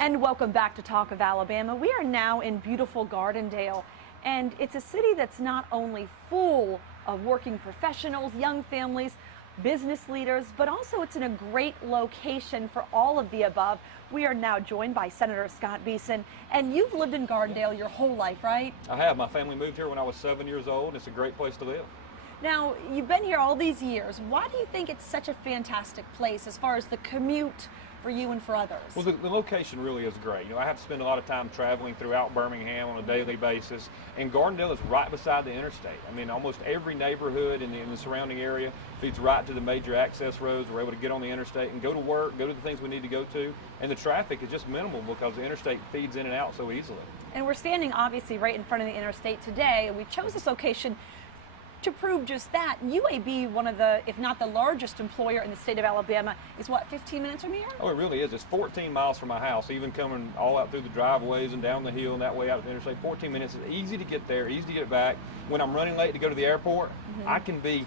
And welcome back to Talk of Alabama. We are now in beautiful Gardendale, and it's a city that's not only full of working professionals, young families, business leaders, but also it's in a great location for all of the above. We are now joined by Senator Scott Beason, and you've lived in Gardendale your whole life, right? I have. My family moved here when I was 7 years old, and it's a great place to live. Now, you've been here all these years. Why do you think it's such a fantastic place as far as the commute for you and for others? Well, the location really is great. You know, I have to spend a lot of time traveling throughout Birmingham on a daily basis, and Gardendale is right beside the interstate. I mean, almost every neighborhood in the surrounding area feeds right to the major access roads. We're able to get on the interstate and go to work, go to the things we need to go to, and the traffic is just minimal because the interstate feeds in and out so easily. And we're standing obviously right in front of the interstate today, and we chose this location to prove just that. UAB, one of the, if not the largest employer in the state of Alabama, is what, 15 minutes from here? Oh, it really is. It's 14 miles from my house, even coming all out through the driveways and down the hill and that way out of the interstate. 14 minutes is easy to get there, easy to get back. When I'm running late to go to the airport, I can be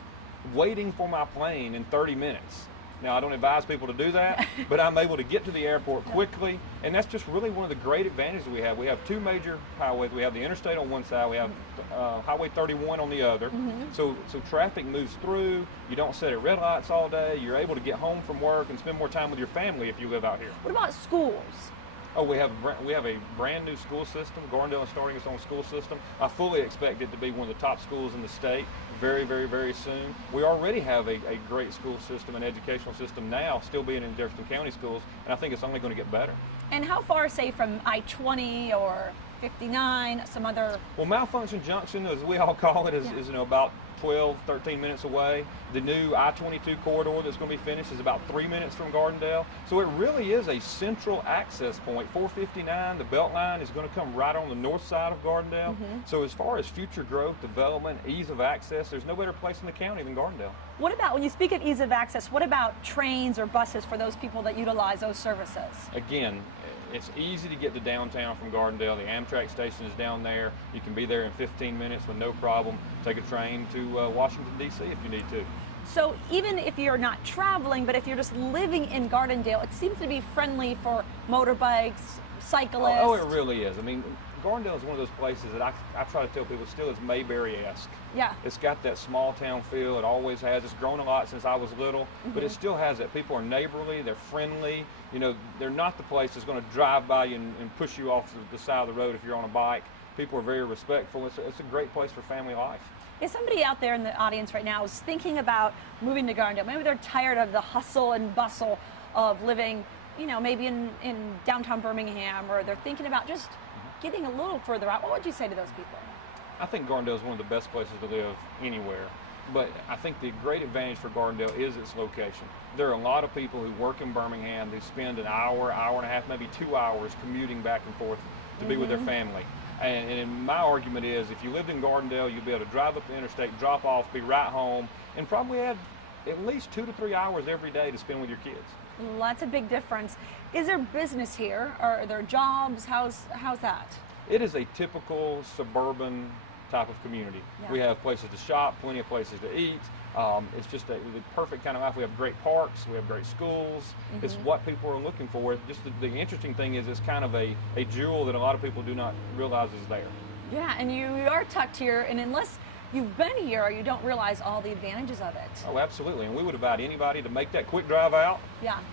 waiting for my plane in 30 minutes. Now, I don't advise people to do that, but I'm able to get to the airport quickly, and that's just really one of the great advantages we have. We have two major highways. We have the interstate on one side, we have Highway 31 on the other. So traffic moves through. You don't sit at red lights all day. You're able to get home from work and spend more time with your family if you live out here. What about schools? Oh, we have a brand new school system. Gardendale is starting its own school system. I fully expect it to be one of the top schools in the state very, very, very soon. We already have a great school system and educational system now, still being in Jefferson County schools, and I think it's only going to get better. And how far, say, from I-20 or 59, some other? Well, Malfunction Junction, as we all call it, is about 12, 13 minutes away. The new I-22 corridor that's going to be finished is about 3 minutes from Gardendale. So it really is a central access point. 459, the Beltline, is going to come right on the north side of Gardendale. So as far as future growth, development, ease of access, there's no better place in the county than Gardendale. What about, when you speak of ease of access, what about trains or buses for those people that utilize those services? Again, it's easy to get to downtown from Gardendale. The Amtrak station is down there. You can be there in 15 minutes with no problem. Take a train to Washington, D.C. if you need to. So even if you're not traveling, but if you're just living in Gardendale, it seems to be friendly for motorbikes, cyclists. Oh, it really is. I mean, Gardendale is one of those places that I try to tell people still is Mayberry-esque. Yeah. It's got that small town feel. It always has. It's grown a lot since I was little, but it still has it. People are neighborly. They're friendly. You know, they're not the place that's going to drive by you and push you off the side of the road if you're on a bike. People are very respectful. It's a great place for family life. If somebody out there in the audience right now is thinking about moving to Gardendale, maybe they're tired of the hustle and bustle of living, you know, maybe in downtown Birmingham, or they're thinking about just getting a little further out, what would you say to those people? I think Gardendale is one of the best places to live anywhere. But I think the great advantage for Gardendale is its location. There are a lot of people who work in Birmingham. They spend an hour, hour and a half, maybe 2 hours commuting back and forth to be with their family. And my argument is, if you lived in Gardendale, you'd be able to drive up the interstate, drop off, be right home, and probably have at least 2 to 3 hours every day to spend with your kids. Well, that's a big difference. Is there business here? Are there jobs? How's that? It is a typical suburban type of community. We have places to shop, plenty of places to eat. It's just the perfect kind of life. We have great parks, we have great schools. It's what people are looking for. Just the interesting thing is it's kind of a jewel that a lot of people do not realize is there. Yeah, and you are tucked here, and unless you've been here, you don't realize all the advantages of it. Oh, absolutely, and we would invite anybody to make that quick drive out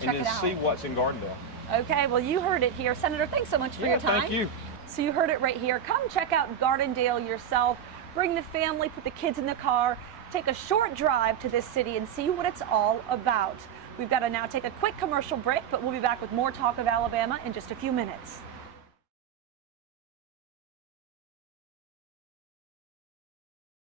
and then see what's in Gardendale. Okay, well, you heard it here. Senator, thanks so much for your time. Thank you. So you heard it right here. Come check out Gardendale yourself. Bring the family, put the kids in the car, take a short drive to this city and see what it's all about. We've got to now take a quick commercial break, but we'll be back with more Talk of Alabama in just a few minutes.